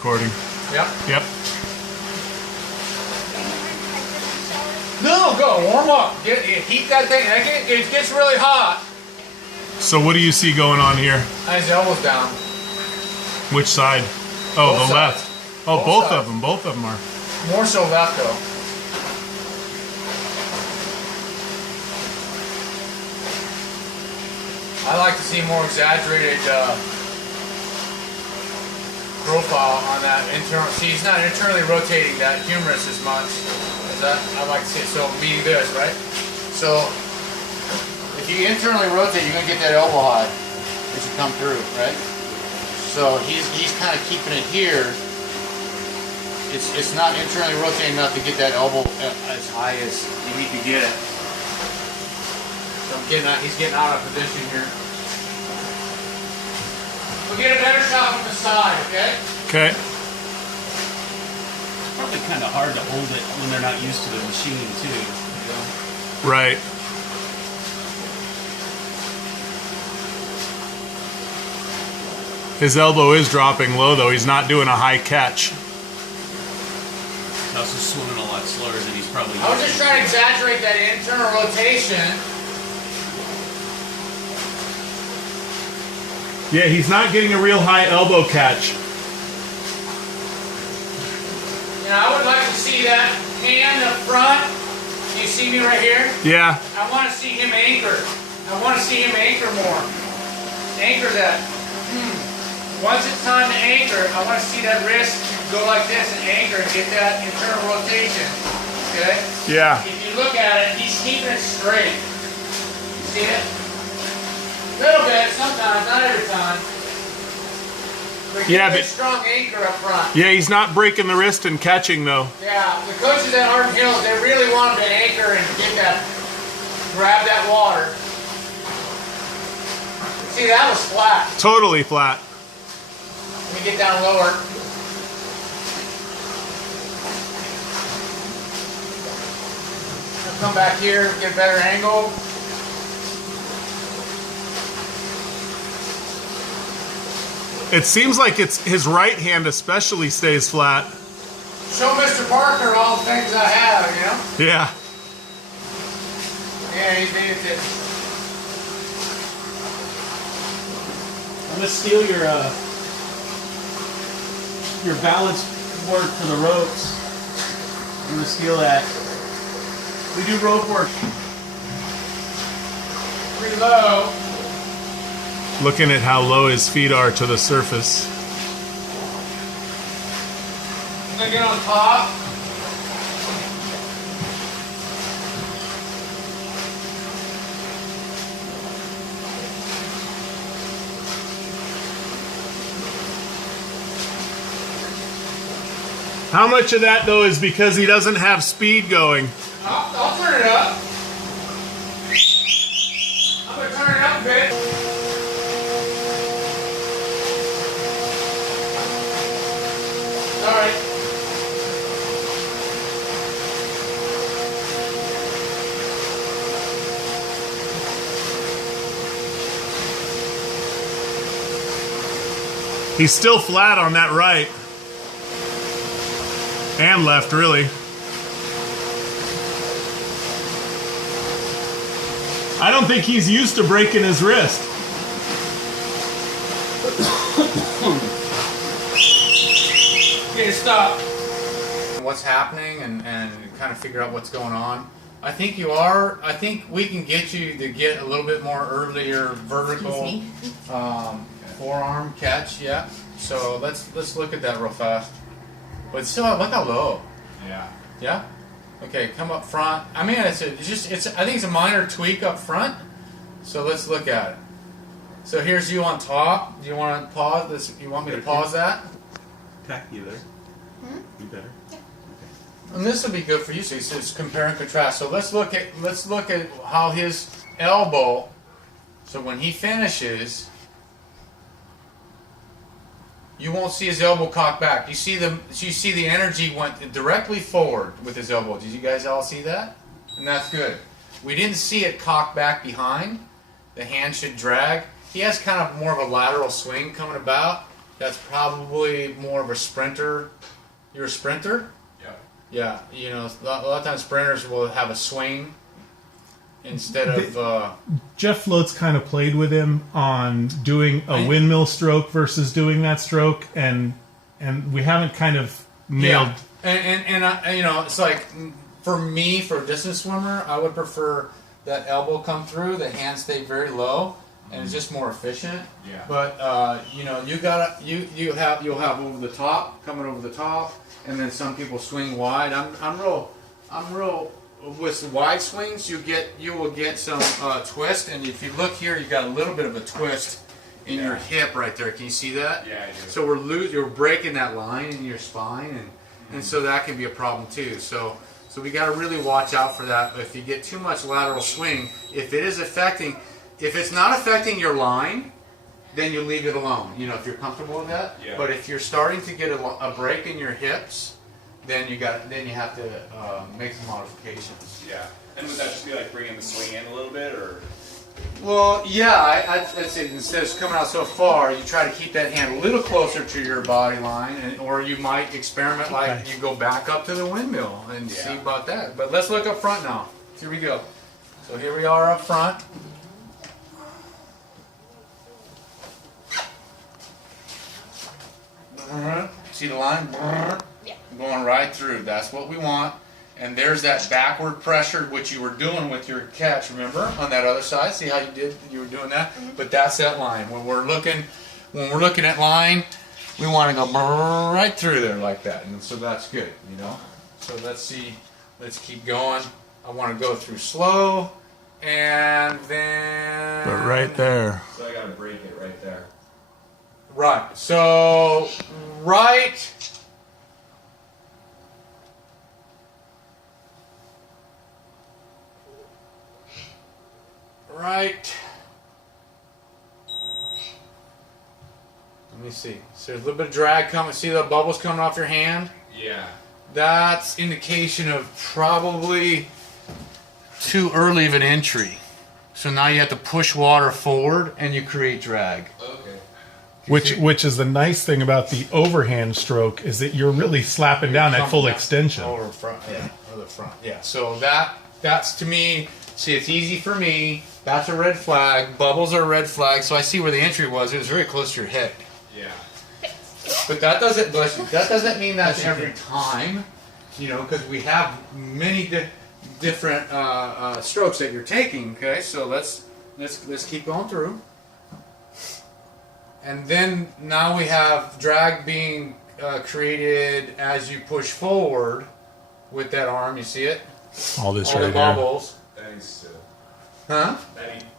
recording. Yep. Yep. No, go warm up. Heat that thing. It gets really hot. So what do you see going on here? His elbows down. Which side? Oh, Both the sides. left. Oh, Both both of sides. them. Both of them are. More so left though. I like to see more exaggerated profile on that internal. See, he's not internally rotating that humerus as much as that. I like to see it. So meaning this, right? So if you internally rotate, you're gonna get that elbow high as you come through, right? So he's kind of keeping it here. It's not internally rotating enough to get that elbow as high as you need to get it. So he's getting out of position here. We'll get a better shot from the side, okay? Okay. Probably kind of hard to hold it when they're not used to the machine too. You know? Right. His elbow is dropping low though. He's not doing a high catch. He's also swimming a lot slower than he's probably I was just trying to exaggerate that internal rotation. Yeah, he's not getting a real high elbow catch. You know, I would like to see that hand up front. Do you see me right here? Yeah. I want to see him anchor. I want to see him anchor more. Anchor that. Once it's time to anchor, I want to see that wrist go like this and anchor and get that internal rotation. Okay? Yeah. If you look at it, he's keeping it straight. See it? A little bit, sometimes, not every time. But Yeah, get a but- strong anchor up front. Yeah, he's not breaking the wrist and catching though. Yeah, the coaches at Ardent Hills, they really want him to anchor and get that, grab that water. See, that was flat. Totally flat. Let me get down lower. I'll come back here, get a better angle. It seems like it's his right hand especially stays flat. Show Mr. Parker all the things I have, you know? Yeah. Yeah, he's needs it. I'm gonna steal your balance work for the ropes. I'm gonna steal that. We do rope work. Pretty low. Looking at how low his feet are to the surface. I'm gonna get on top. How much of that though is because he doesn't have speed going? I'll turn it up. I'm gonna turn it up a bit. All right. He's still flat on that right. And left, really. I don't think he's used to breaking his wrist. Okay, stop. What's happening and kind of figure out what's going on. I think you are. I think we can get you to get a little bit more earlier vertical forearm catch. Yeah. So let's look at that real fast. But still, look how low. Yeah. Yeah. Okay, come up front. I mean, I think it's a minor tweak up front. So let's look at it. So here's you on top. Do you want to pause this? You want me to pause that? Okay, you there? You better. And this will be good for you. So it's compare and contrast. So let's look at how his elbow. So when he finishes, you won't see his elbow cock back. You see the energy went directly forward with his elbow. Did you guys all see that? And that's good. We didn't see it cock back behind. The hand should drag. He has kind of more of a lateral swing coming about. that's probably more of a sprinter. You're a sprinter? Yeah. Yeah, you know, a lot of times sprinters will have a swing instead of... Jeff Float's kind of played with him on doing a windmill stroke versus doing that stroke, and we haven't kind of nailed. Yeah. And you know, it's like for me, for a distance swimmer, I would prefer that elbow come through, the hand stay very low, and it's just more efficient. Yeah. But you know, you'll have over the top, coming over the top, and then some people swing wide. I'm real with wide swings. You will get some twist, and if you look here, you got a little bit of a twist in your hip right there. Can you see that? Yeah, I do. So you're breaking that line in your spine, and so that can be a problem too. So we got to really watch out for that. If you get too much lateral swing, if it's not affecting your line, then you leave it alone. You know, if you're comfortable with that. Yeah. But if you're starting to get a break in your hips, then you have to make some modifications. Yeah. And would that just be like bringing the swing in a little bit, or? Well, yeah, I'd say instead of coming out so far, you try to keep that hand a little closer to your body line, or you might experiment like you go back up to the windmill and see about that. But let's look up front now. Here we go. So here we are up front. See the line? Yeah. Going right through. That's what we want. And there's that backward pressure, which you were doing with your catch, remember? On that other side. See how you were doing that? But that's that line. When we're looking at line, we want to go right through there like that. And so that's good, you know? So let's see. Let's keep going. I want to go through slow. And then... But right there. So I gotta break it right there. Right. So, right... Right. Let me see. So there's a little bit of drag coming. See the bubbles coming off your hand? Yeah. That's indication of probably too early of an entry. So now you have to push water forward and you create drag. Okay. Which is the nice thing about the overhand stroke is that you're really slapping down at full extension. Over front, yeah. Or the front, yeah. So that's to me. See, it's easy for me. That's a red flag. Bubbles are a red flag. So I see where the entry was. It was very close to your head. Yeah. But that doesn't, bless you, that doesn't mean that's every time, you know, because we have many different strokes that you're taking. Okay, so let's keep going through. And then now we have drag being created as you push forward with that arm. You see it? All this All right the here. bubbles. That needs to. Huh?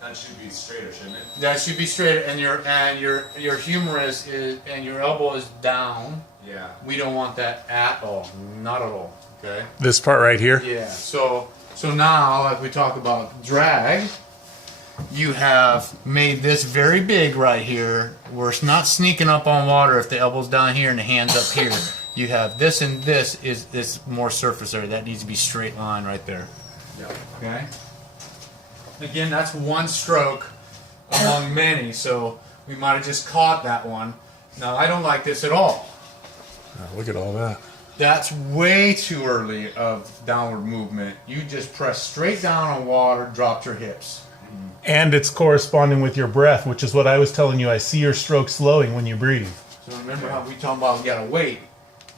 That should be straighter, shouldn't it? That should be straight, and your humerus is and your elbow is down. Yeah. We don't want that at all, not at all. Okay. This part right here. Yeah. So now, like we talk about drag, you have made this very big right here, where it's not sneaking up on water if the elbow's down here and the hand's up here. You have this, and this is more surface area. That needs to be straight line right there. Yeah. Okay. Again, that's one stroke among many, so we might have just caught that one. Now, I don't like this at all. Oh, look at all that. That's way too early of downward movement. You just press straight down on water, dropped your hips. And it's corresponding with your breath, which is what I was telling you. I see your stroke slowing when you breathe. So remember how we talking about we gotta wait.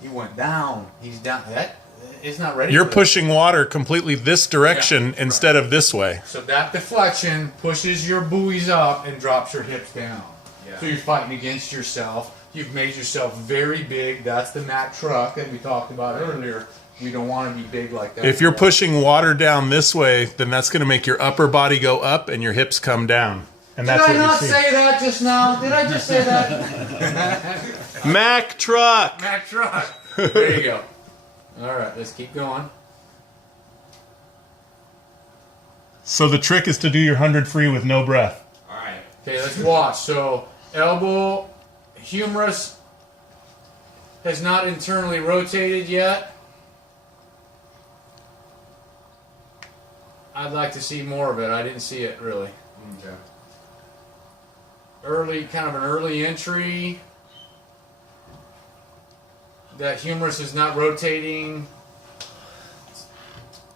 He went down. He's down. That is not ready. You're for that. pushing water completely this direction Yeah, instead of this way. So that deflection pushes your buoys up and drops your hips down. Yeah. So you're fighting against yourself. You've made yourself very big. That's the Mack truck that we talked about earlier. We don't want to be big like that. If you're pushing water down this way, then that's going to make your upper body go up and your hips come down. And that's Did I what not you see. say that just now? Did I just say that? Mack truck. Mack truck. There you go. All right, let's keep going. So the trick is to do your 100 free with no breath. All right. Okay, let's watch. So elbow, humerus has not internally rotated yet. I'd like to see more of it. I didn't see it really. Okay. Kind of an early entry. that humerus is not rotating.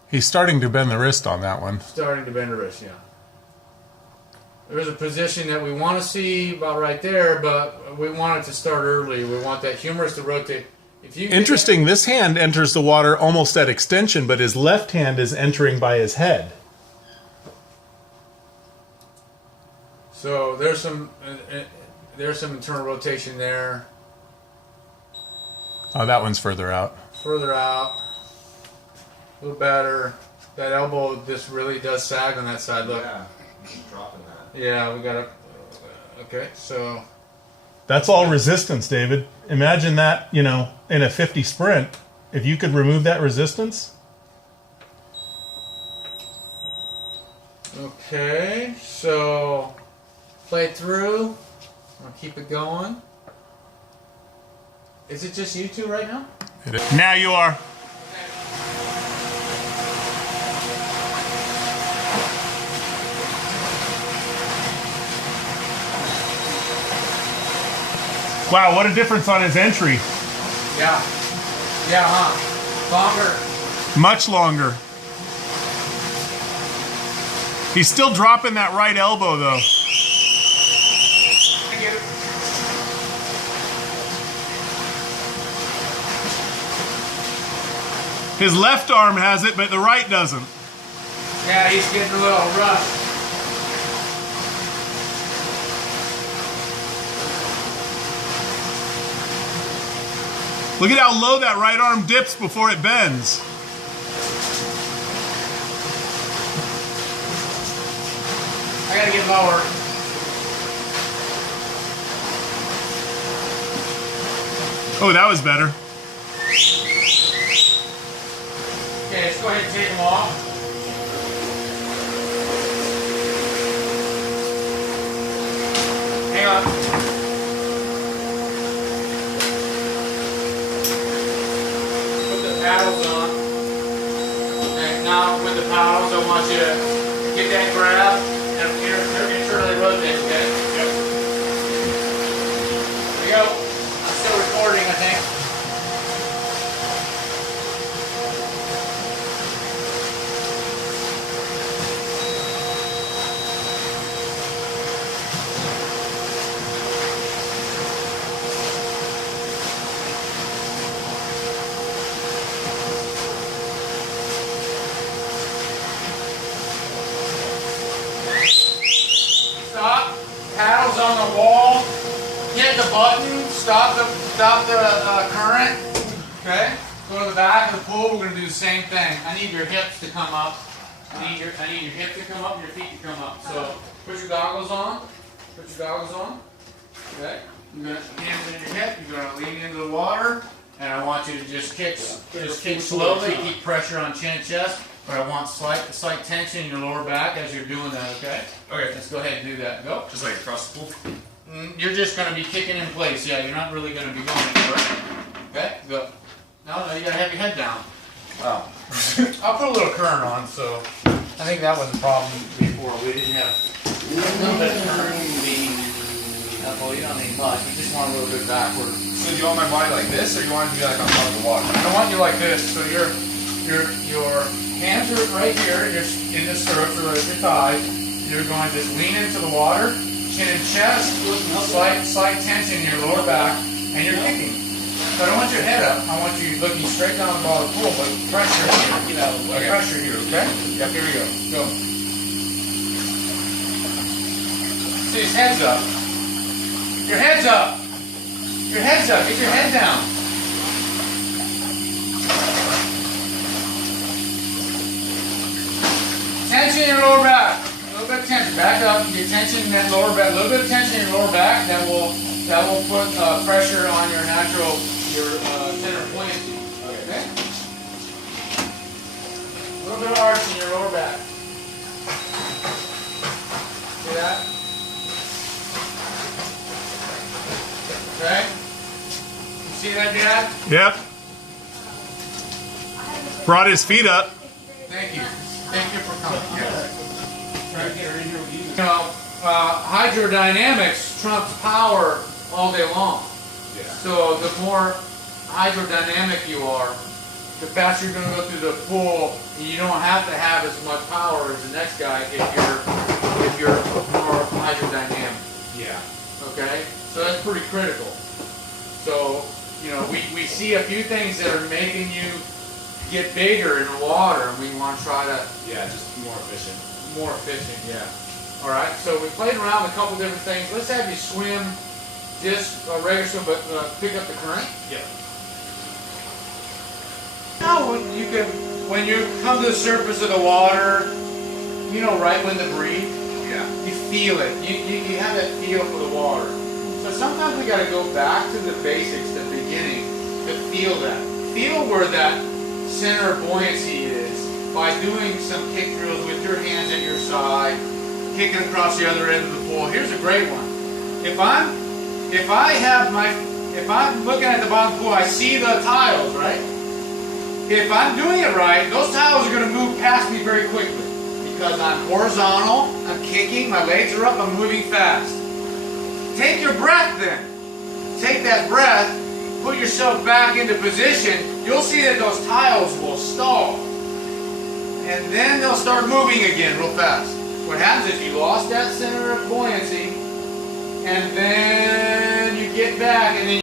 He's starting to bend the wrist on that one. Starting to bend the wrist, yeah. There's a position that we want to see about right there, but we want it to start early. We want that humerus to rotate. If you Interesting, this hand enters the water almost at extension, but his left hand is entering by his head. So there's some internal rotation there. Oh, that one's further out. Further out, a little better. That elbow just really does sag on that side. Look. Yeah, keep dropping that. Yeah, we got to. Okay, so. That's all resistance, David. Imagine that, you know, in a 50 sprint, if you could remove that resistance. Okay, so play it through. I'll keep it going. Is it just you two right now? Now you are. Wow, what a difference on his entry. Yeah. Yeah, huh? Longer. Much longer. He's still dropping that right elbow, though. I get it. His left arm has it, but the right doesn't. Yeah, he's getting a little rough. Look at how low that right arm dips before it bends. I gotta get lower. Oh, that was better. Okay, let's go ahead and take them off. Hang on. Paddles on. And now with the paddles, I want you to get that grab and internally rotate, okay? Yep. There we go. I'm still recording, I think. Stop. Paddles on the wall. Hit the button. Stop the current. Okay. Go to the back of the pool. We're going to do the same thing. I need your hips to come up. I need your hip to come up and your feet to come up. So put your goggles on. Put your goggles on. Okay. You're going to hands in your hip. You're going to lean into the water, and I want you to just kick slowly. Keep pressure on chin and chest. But I want slight tension in your lower back as you're doing that, okay? Okay. Let's go ahead and do that. Go. Just like across the pool. You're just going to be kicking in place. Yeah, you're not really going to be going anywhere. Okay? Go. No, you got to have your head down. Wow. I'll put a little current on, so I think that was a problem before. We didn't have a little bit of current being. Well, you don't need much. You just want a little bit backward. So do you want my body like this, or do you want it to be like on top of the water? I want you like this. So your hands are right here. You're in the stirrups or your thighs. You're going to just lean into the water, chin and chest, slight tension in your lower back, and you're kicking. So I don't want your head up. I want you looking straight down the ball of the pool, but pressure here. Okay. Pressure here, okay? Yep, here we go. Go. See his head's up. Your head's up. Your head's up. Get your head down. Tension in your lower back. A little bit of tension. Back up. Get tension in that lower back. A little bit of tension in your lower back. That will put pressure on your center of buoyancy. Okay. A little bit of arch in your lower back. See that? Okay. You see that, Dad? Yep. Brought his feet up. Thank you. Thank you for coming. You know, hydrodynamics trumps power all day long. Yeah. So the more hydrodynamic you are, the faster you're going to go through the pool. And you don't have to have as much power as the next guy if you're more hydrodynamic. Yeah. Okay, so that's pretty critical. So, you know, we see a few things that are making you get bigger in the water, and we want to try to Yeah, just more efficient. more efficient. Yeah. All right. So we played around with a couple different things. Let's have you swim just a regular swim, but pick up the current. Yeah. Now you can, when you come to the surface of the water, you know, right when to breathe. Yeah. You feel it. You have that feel for the water. So sometimes we got to go back to the basics, the beginning, to feel that. Feel where that center of buoyancy is by doing some kick drills with your hands at your side, kicking across the other end of the pool. Here's a great one. If I'm looking at the bottom of the pool, I see the tiles, right? If I'm doing it right, those tiles are going to move past me very quickly because I'm horizontal, I'm kicking, my legs are up, I'm moving fast. Take your breath then. Take that breath, put yourself back into position. You'll see that those tiles will stall. And then they'll start moving again real fast. What happens is you lost that center of buoyancy, and then you get back, and then